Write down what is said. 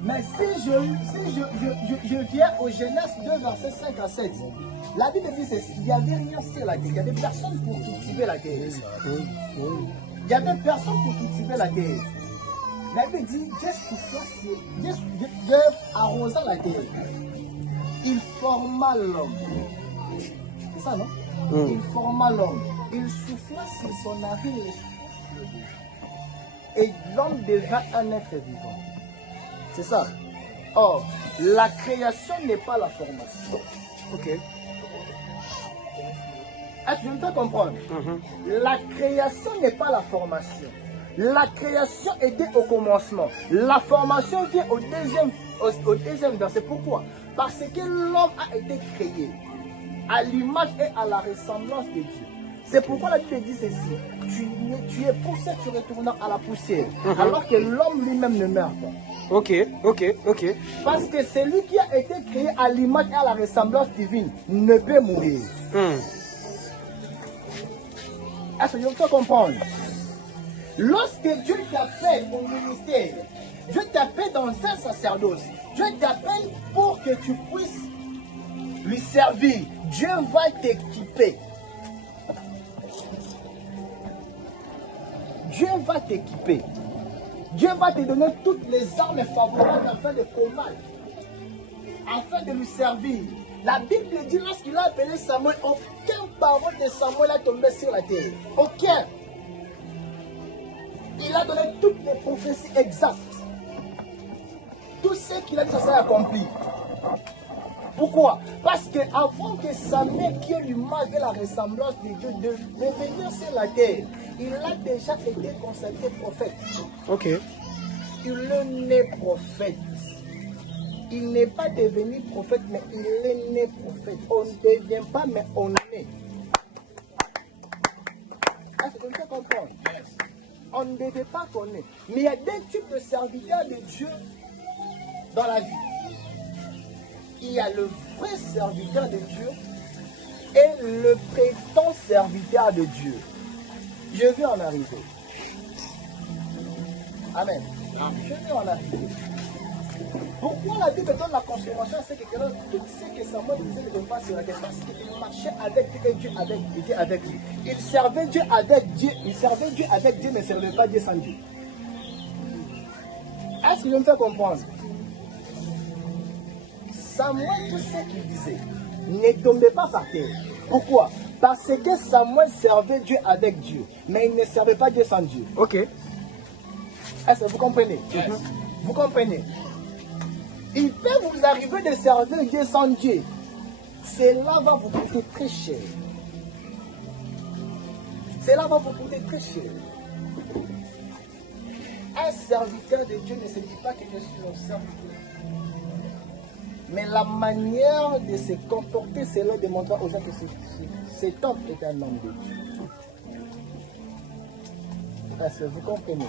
Mais si je viens au Genèse 2, verset 5 à 7, la Bible dit ceci, il n'y avait rien sur la terre, il y avait personne pour cultiver la terre. Il n'y avait personne pour cultiver la terre. La Bible dit, Dieu arrosa la terre. Il forma l'homme. C'est ça, non? Il forma l'homme. Il souffla sur son narine le souffle de vie. Et l'homme devint un être vivant. C'est ça. Or, la création n'est pas la formation. Ok. Est-ce que je me fais comprendre? La création n'est pas la formation. La création était au commencement. La formation vient au deuxième verset. Pourquoi? Parce que l'homme a été créé à l'image et à la ressemblance de Dieu. C'est pourquoi la Bible dit ceci. Tu es poussé, tu retournes à la poussière. Alors que l'homme lui-même ne meurt pas. Ok. Parce que celui qui a été créé à l'image et à la ressemblance divine ne peut mourir. Est-ce que je peux comprendre? Lorsque Dieu t'appelle au ministère, Dieu t'appelle dans un sacerdoce, Dieu t'appelle pour que tu puisses lui servir. Dieu va t'équiper. Dieu va t'équiper. Dieu va te donner toutes les armes favorables afin de combattre, afin de lui servir. La Bible dit, lorsqu'il a appelé Samuel, aucune parole de Samuel a tombé sur la terre. Aucun. Il a donné toutes les prophéties exactes. Tout ce qu'il a dit, ça s'est accompli. Pourquoi? Parce qu'avant que Samuel, qui est l'image et la ressemblance de Dieu, de venir sur la terre, il a déjà été consacré prophète. Ok. Il est né prophète. Il n'est pas devenu prophète, mais il est né prophète. On ne devient pas, mais on est. Est-ce que vous pouvez comprendre? On ne devait pas connaître. Mais il y a deux types de serviteurs de Dieu dans la vie. Il y a le vrai serviteur de Dieu et le prétend serviteur de Dieu. Je vais en arriver. Amen. Je vais en arriver. Pourquoi la Bible donne la consommation à ce que tout ce que Samuel disait ne donne pas sur la terre? Parce qu'il marchait avec Dieu et Dieu avec lui. Il servait Dieu avec Dieu, mais ne servait pas Dieu sans Dieu. Est-ce que je me fais comprendre? Samuel, tout ce qu'il disait ne tombait pas par terre. Pourquoi? Parce que Samuel servait Dieu avec Dieu, mais il ne servait pas Dieu sans Dieu. Ok. Est-ce que vous comprenez? Vous comprenez? Il peut vous arriver de servir Dieu sans Dieu. Cela va vous coûter très cher. Cela va vous coûter très cher. Un serviteur de Dieu ne se dit pas que je suis un serviteur. Mais la manière de se comporter, cela démontrera aux gens que cet homme est un homme de Dieu. Est-ce que vous comprenez?